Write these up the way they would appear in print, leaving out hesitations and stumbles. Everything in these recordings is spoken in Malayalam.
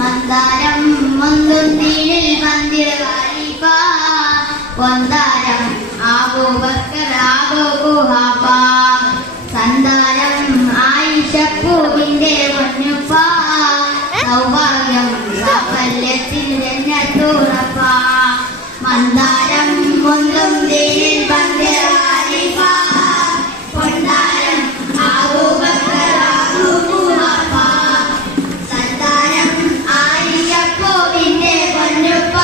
മന്ദാരം മുന്തുന്തിയിൽ പന്തിരവാരിപ്പ പൊന്താരം അബൂബക്കർ അബൂ ഖുഹാഫ സന്താനം ആയിഷപ്പൂവിന്റെ പൊന്നുപ്പ സൗഭാഗ്യം സാഫല്യത്തിൽ ജന്നത്തുറപ്പ മന്ദാരം മുന്തുന്തിയിൽ പന്തിരവാരിപ്പ പൊന്താരം അബൂബക്കർ അബൂ ഖുഹാഫ സന്താനം ആയിഷപ്പൂവിന്റെ പൊന്നുപ്പ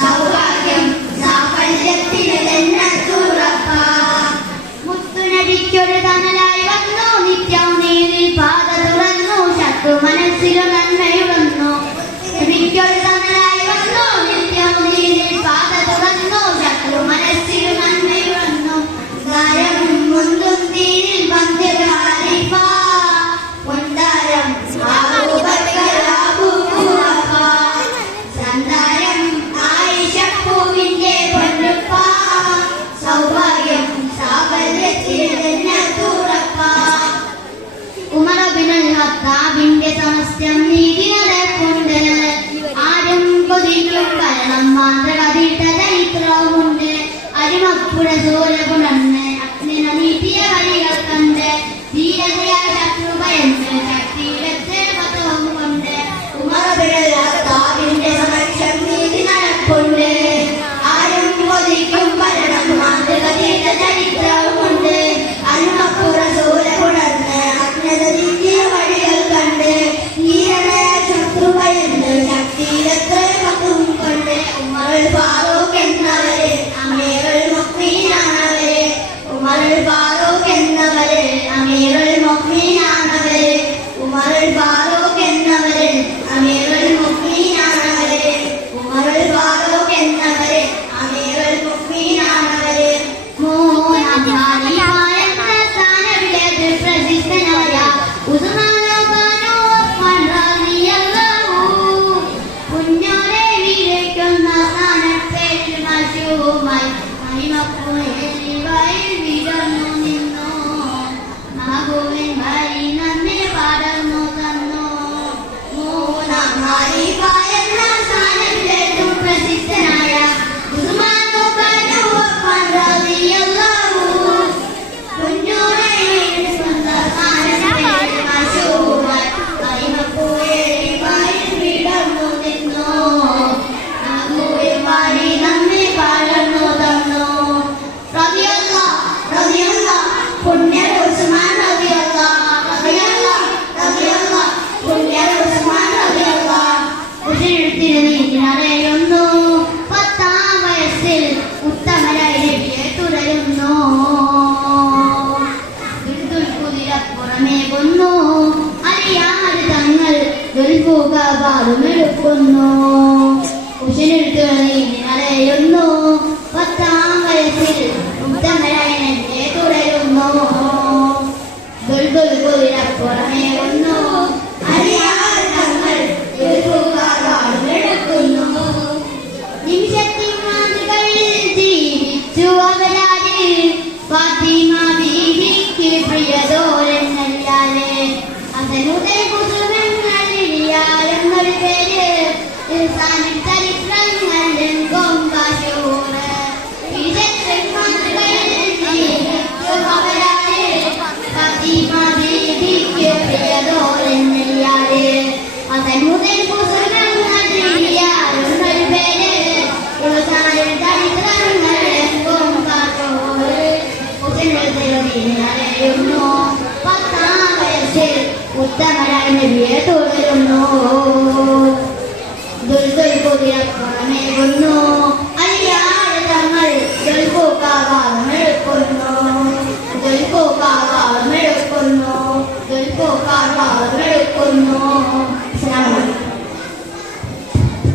സൗഭാഗ്യം സാഫല്യത്തിൽ ജന്നത്തുറപ്പ മുത്തുനബിക്കൊരു തണലായി വന്നു നിത്യം നീരിൽ പാത തുറന്നു ശത്രു മനസ്സിലും നന്മയുടന്നു നബിക്കൊരു തണലായി വന്നു നിത്യം നീരിൽ പാത തുറന്നു ശത്രു മനസ്സിലും നന്മയുടന്നു ഗാരം മുന്തും തീരിൽ പന്തിരവാരിപ്പ പൊന്താരം അബൂബക്കർ അബൂ ഖുഹാഫ സന്താനം ആയിഷപ്പൂവിന്റെ പൊന്നുപ്പ സൗഭാഗ്യം സാഫല്യത്തിൽ ജന്നത്തുറപ്പ ഉമർ ഇബ്നുൽ ഖത്താബിന്റെ സമസ്തം നീതി നടപ്പുണ്ട് ആരും കൊതിക്കും ഭരണം മാതൃകതിട്ട ചരിത്രവുമുണ്ട് അരിമപ്പുഴ സൂര്യപുണർന്ന് അഗ്നിന നീട്ടിയ വഴികൾ കണ്ട് ധീരതയായ ശത്രു ഭയന്ന് ശക്തിയിടത്ത് പതവും കൊണ്ട് ഉമർ ഇബ്നുൽ ഖത്താബിന്റെ സമസ്തം നീതി നടപ്പുണ്ട് ആരും കൊതിക്കും ഭരണം മാതൃകതിട്ട ചരിത്രവുമുണ്ട് അരിമപ്പുഴ സൂര്യപുണർന്ന് അഗ്നിന നീട്ടിയ വഴികൾ കണ്ട് ധീരതയായ ശത്രു ഭയന്ന് ശക്തിയിടത്ത് പതവും കൊണ്ട് ഉമർ ഫാറൂഖ് എന്നവരെ അമീറുൽ മുഅ്മിനീനാണവരെ ഉമർ ഫാറൂഖ് എന്നവരെ അമീറുൽ മുഅ്മിനീനാണവരെ ഉമർ ഫാറൂഖ് എന്നവരെ അമീറുൽ മുഅ്മിനീനാണവരെ ഉമർ ഫാറൂഖ് എന്നവരെ അമീറുൽ മുഅ്മിനീനാണവരെ മൂന്നാം ഖലീഫ എന്ന സ്ഥാനവിലേത് പ്രസിദ്ധനായ ഉസ്മാൻ റളിയല്ലാഹു റളിയല്ലാഹു പുണ്യരെ വിളിക്കുന്ന സ്ഥാനത്തേക്ക് മശൂമായി മഹിമപ്പുഴയിൽ വിടർന്നു നിന്നു മഹബൂബിൻ വരി നമ്മെ പടർന്നു തന്നു മൂന്നാം ഖലീഫ എന്ന സ്ഥാനത്തിലേറ്റവും പ്രസിദ്ധനായ ഉസ്മാൻ റളിയല്ലാഹു പുണ്യരെ വിളിക്കുന്ന സ്ഥാനത്തേക്ക് മശൂമായി മഹിമപ്പുഴയിൽ വിടർന്നു നിന്നു മഹബൂബിൻ വരി നമ്മെ പടർന്നു തന്നു പുണ്യ ഉസ്മാൻ പുണ്യ ഉസ്മാൻ നീതിനറിയുന്നു 10-ാം വയസ്സിൽ ഉത്തമരായി നബിയെ തുടരുന്നു പുറമേകുന്നു അറിയാതെ തങ്ങൾ ദുൽഫുകാറുമെടുക്കുന്നു നീതിനറിയുന്നു 10-ാം വയസ്സിൽ ഉത്തമരായി നബിയെ തുടരുന്നു പുറമേകുന്നു അറിയാതെ തങ്ങൾ ദുൽഫുകാറുമെടുക്കുന്നു നിമിഷത്തിൽ മാതൃകളിൽ ജീവിച്ചു അവരാര് ഫാത്തിമ ബീവിക്ക് പ്രിയതോരെന്നല്ലാതെ അസനുദയ കുസുമങ്ങൾ പേര് ചരിത്രങ്ങൾ കൊമ്പാശൂറ് നിമിഷത്തിൽ മാതൃകളിൽ ജീവിച്ചു അവരാര് ഫാത്തിമ ബീവിക്ക് പ്രിയതോരെന്നല്ലാതെ അസനുദയ കുസുമങ്ങൾ പേര് ഉത്തമരായ നബിയെ